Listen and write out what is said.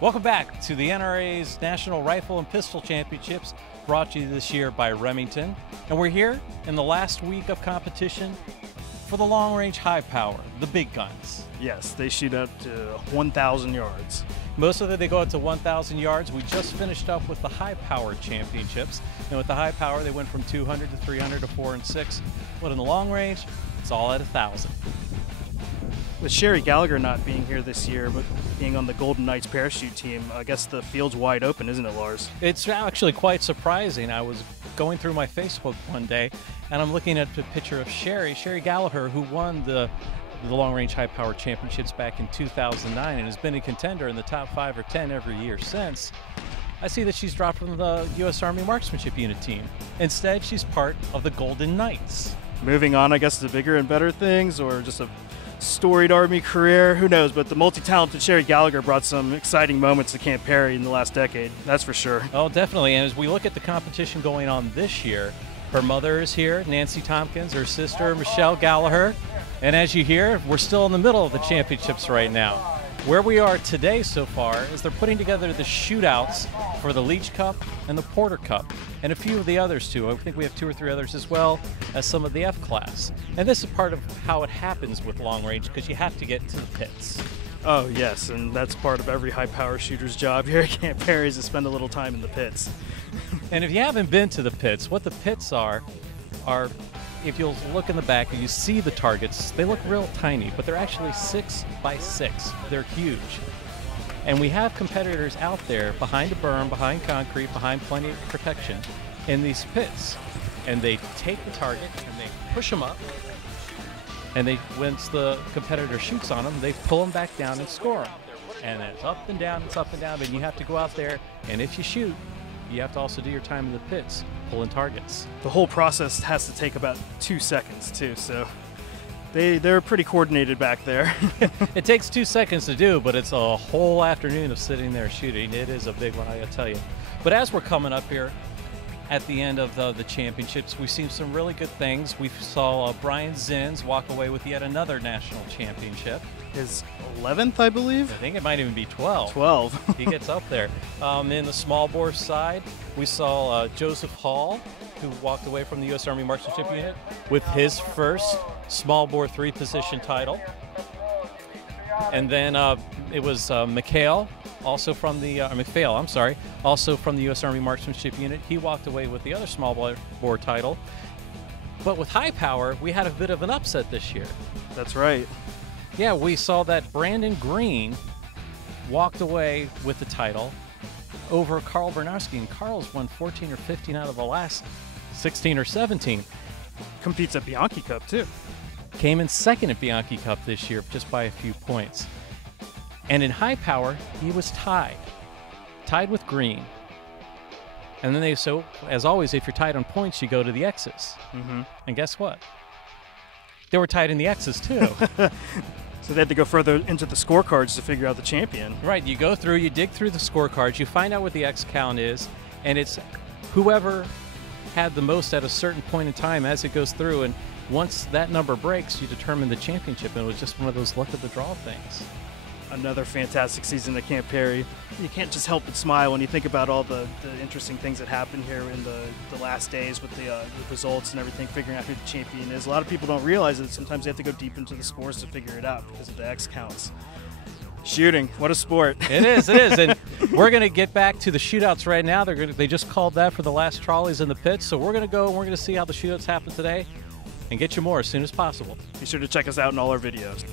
Welcome back to the NRA's National Rifle and Pistol Championships, brought to you this year by Remington. And we're here in the last week of competition for the long-range high power, the big guns. Yes, they shoot up to 1,000 yards. Most of it, they go up to 1,000 yards. We just finished up with the high power championships. And with the high power, they went from 200 to 300 to 4 and 6. But in the long range, it's all at 1,000. With Sherry Gallagher not being here this year, but being on the Golden Knights parachute team, I guess the field's wide open, isn't it, Lars? It's actually quite surprising. I was going through my Facebook one day, and I'm looking at a picture of Sherry Gallagher, who won the long-range high-power championships back in 2009 and has been a contender in the top 5 or 10 every year since. I see that she's dropped from the U.S. Army Marksmanship Unit team. Instead, she's part of the Golden Knights. Moving on, I guess, to bigger and better things, or just a storied Army career, who knows, but the multi-talented Sherry Gallagher brought some exciting moments to Camp Perry in the last decade, that's for sure. Oh, definitely, and as we look at the competition going on this year, her mother is here, Nancy Tompkins, her sister, Michelle Gallagher, and as you hear, we're still in the middle of the championships right now. Where we are today so far is they're putting together the shootouts for the Leach Cup and the Porter Cup, and a few of the others too. I think we have 2 or 3 others as well as some of the F class. And this is part of how it happens with long range, because you have to get to the pits. Oh yes, and that's part of every high power shooter's job here at Camp Perry, is to spend a little time in the pits. And if you haven't been to the pits, what the pits are if you'll look in the back and you see the targets, they look real tiny, but they're actually 6 by 6. They're huge. And we have competitors out there behind a berm, behind concrete, behind plenty of protection in these pits. And they take the target and they push them up. And once the competitor shoots on them, they pull them back down and score them. And it's up and down, and you have to go out there, and if you shoot, you have to also do your time in the pits, pulling targets. The whole process has to take about 2 seconds too, so they're pretty coordinated back there. It takes 2 seconds to do, but it's a whole afternoon of sitting there shooting. It is a big one, I gotta tell you. But as we're coming up here at the end of the championships, we've seen some really good things. We saw Brian Zins walk away with yet another national championship. His 11th, I believe? I think it might even be 12. 12. He gets up there. In the small bore side, we saw Joseph Hall, who walked away from the U.S. Army Marksmanship Unit with his first small bore 3-position title. And then it was McPhail, also from the also from the U.S. Army Marksmanship Unit. He walked away with the other small bore title. But with high power, we had a bit of an upset this year. That's right. Yeah, we saw that Brandon Green walked away with the title over Carl Bernowski, and Carl's won 14 or 15 out of the last 16 or 17. Competes at Bianchi Cup too. Came in second at Bianchi Cup this year just by a few points. And in high power, he was tied with Green. And then so as always, if you're tied on points, you go to the X's. Mm-hmm. And guess what? They were tied in the X's too. So they had to go further into the scorecards to figure out the champion. Right, you go through, you dig through the scorecards, you find out what the X count is, and it's whoever had the most at a certain point in time as it goes through, and once that number breaks, you determine the championship, and it was just one of those luck of the draw things. Another fantastic season at Camp Perry. You can't just help but smile when you think about all the interesting things that happened here in the last days with the results and everything, figuring out who the champion is. A lot of people don't realize that sometimes they have to go deep into the scores to figure it out because of the X counts. Shooting, what a sport. It is, and we're going to get back to the shootouts right now. They just called that for the last trolleys in the pits, so we're going to go and we're going to see how the shootouts happen today and get you more as soon as possible. Be sure to check us out in all our videos.